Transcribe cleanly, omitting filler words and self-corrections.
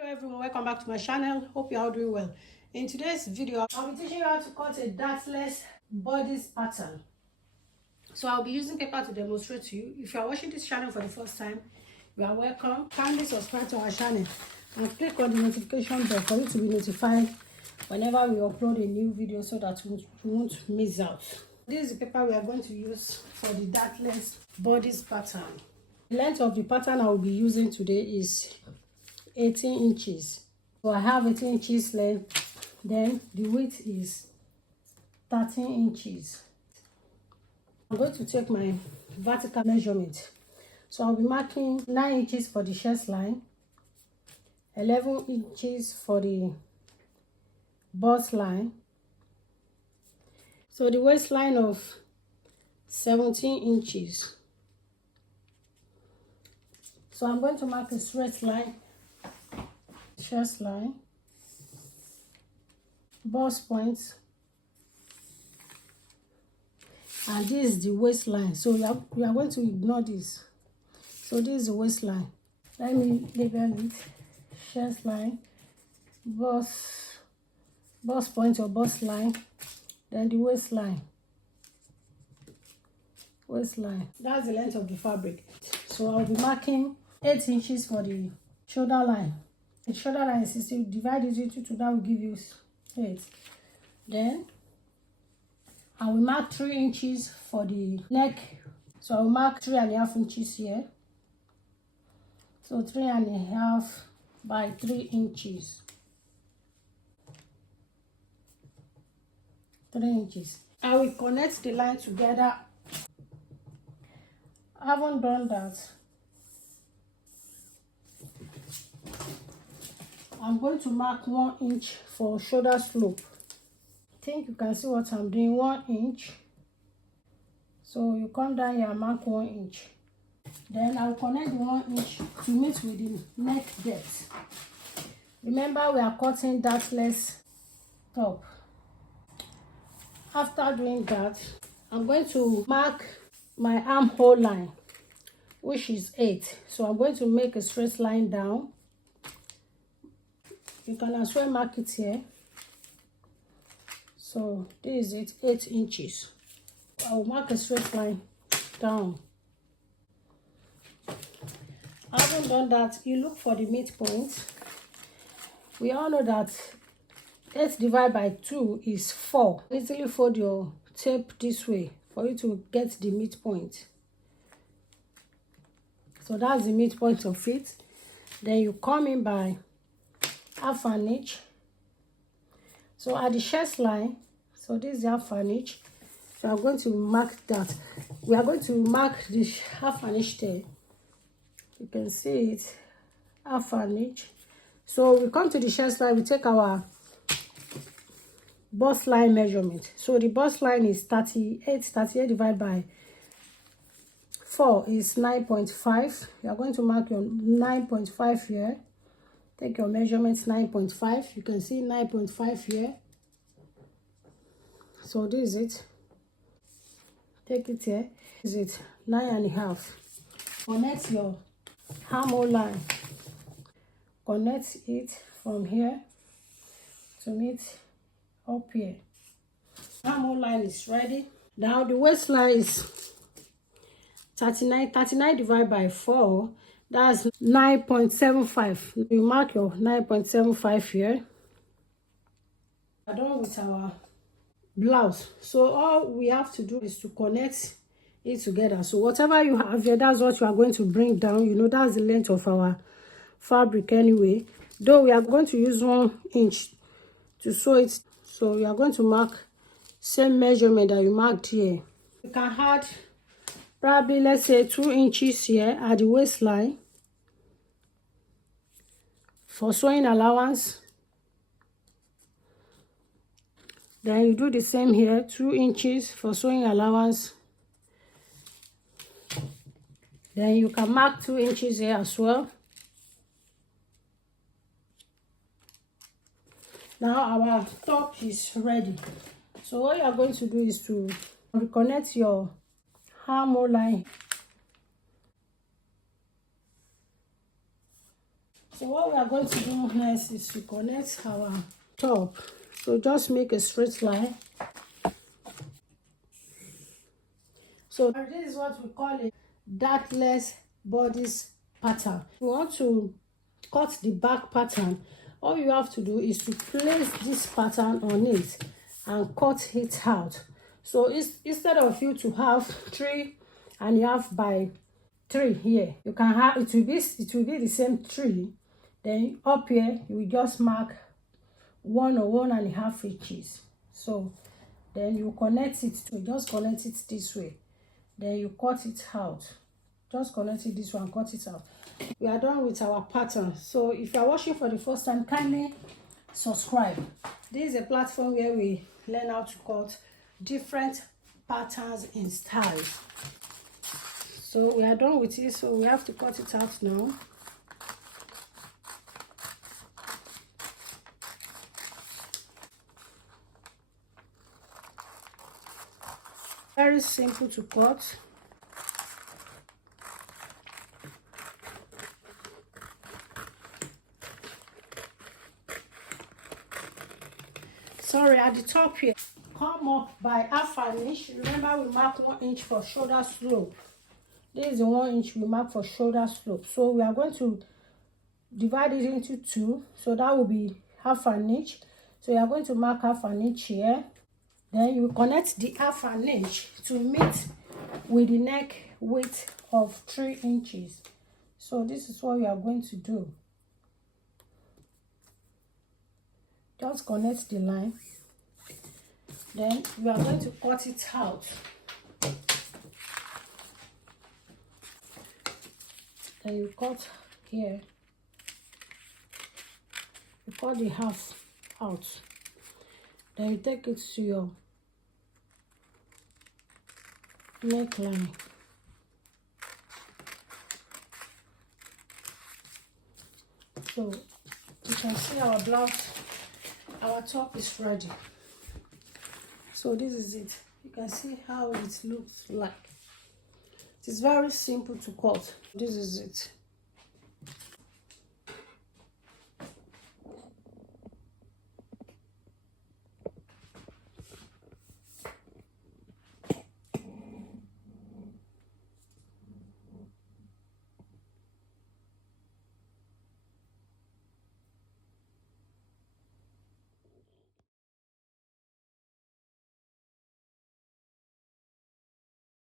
Hello everyone, welcome back to my channel. Hope you're all doing well. In today's video, I'll be teaching you how to cut a dartless bodice pattern. So I'll be using paper to demonstrate to you. If you are watching this channel for the first time, you are welcome. Kindly subscribe to our channel and click on the notification bell for you to be notified whenever we upload a new video so that you won't miss out. This is the paper we are going to use for the dartless bodice pattern. The length of the pattern I will be using today is 18 inches. So I have 18 inches length, then the width is 13 inches. I'm going to take my vertical measurement. So I'll be marking 9 inches for the chest line, 11 inches for the bust line. So the waistline of 17 inches. So I'm going to mark a straight line, chest line, bust point, and this is the waistline. So we are going to ignore this. So this is the waistline. Let me label it: chest line, bust point or bust line, then the waistline. That's the length of the fabric. So I'll be marking 8 inches for the shoulder line. The shoulder line is 60. Divide it into 2, that will give you 8. Then I will mark 3 inches for the neck. So I will mark 3.5 inches here. So 3.5 by 3 inches. 3 inches. I will connect the line together. I haven't done that. I'm going to mark 1 inch for shoulder slope. I think you can see what I'm doing. 1 inch. So you come down here and mark 1 inch. Then I'll connect the 1 inch to meet with the neck depth. Remember, we are cutting dartless top. After doing that, I'm going to mark my armhole line, which is 8. So I'm going to make a straight line down. You can as well mark it here. So this is it, 8 inches. I will mark a straight line down. Having done that, you look for the midpoint. We all know that 8 divided by 2 is 4. Easily fold your tape this way for you to get the midpoint. So that's the midpoint of it. Then you come in by 1/2 inch. So at the chest line, so this is 1/2 inch. So I'm going to mark that. We are going to mark this 1/2 inch there. You can see it, 1/2 inch. So we come to the chest line, we take our bust line measurement. So the bust line is 38 divided by 4 is 9.5. You are going to mark your 9.5 here. Take your measurements, 9.5. You can see 9.5 here. So this is it. Take it here. This is it, 9.5. Connect your armhole line. Connect it from here to meet up here. Armhole line is ready. Now the waistline is 39 divided by 4, that's 9.75. You mark your 9.75 here. We're done with our blouse. So all we have to do is to connect it together. So whatever you have here, that's what you are going to bring down. You know, that's the length of our fabric anyway. Though we are going to use 1 inch to sew it. So you are going to mark same measurement that you marked here. You can add probably, let's say, 2 inches here at the waistline for sewing allowance. Then you do the same here, 2 inches for sewing allowance. Then you can mark 2 inches here as well. Now our top is ready. So what you are going to do is to reconnect your armhole line. So what we are going to do next is to connect our top. So just make a straight line. So this is what we call a dartless bodice pattern. If you want to cut the back pattern, all you have to do is to place this pattern on it and cut it out. So instead of you to have 3.5 by 3 here, you can have it will be the same 3. Then up here you will just mark 1 or 1.5 inches. So then you connect it to just connect it this way. Then you cut it out. Just connect it this one, cut it out. We are done with our pattern. So if you are watching for the first time, kindly subscribe. This is a platform where we learn how to cut different patterns in styles. So we are done with it, so we have to cut it out now. Very simple to cut. Sorry, at the top here, come up by 1/2 inch. Remember, we mark 1 inch for shoulder slope. This is the 1 inch we mark for shoulder slope. So we are going to divide it into 2. So that will be 1/2 inch. So you are going to mark 1/2 inch here. Then you connect the 1/2 inch to meet with the neck width of 3 inches. So this is what we are going to do. Just connect the line. Then we are going to cut it out. Then you cut here. You cut the half out. Then you take it to your neckline. So you can see our blouse, our top is ready. So this is it. You can see how it looks like. It is very simple to cut. This is it.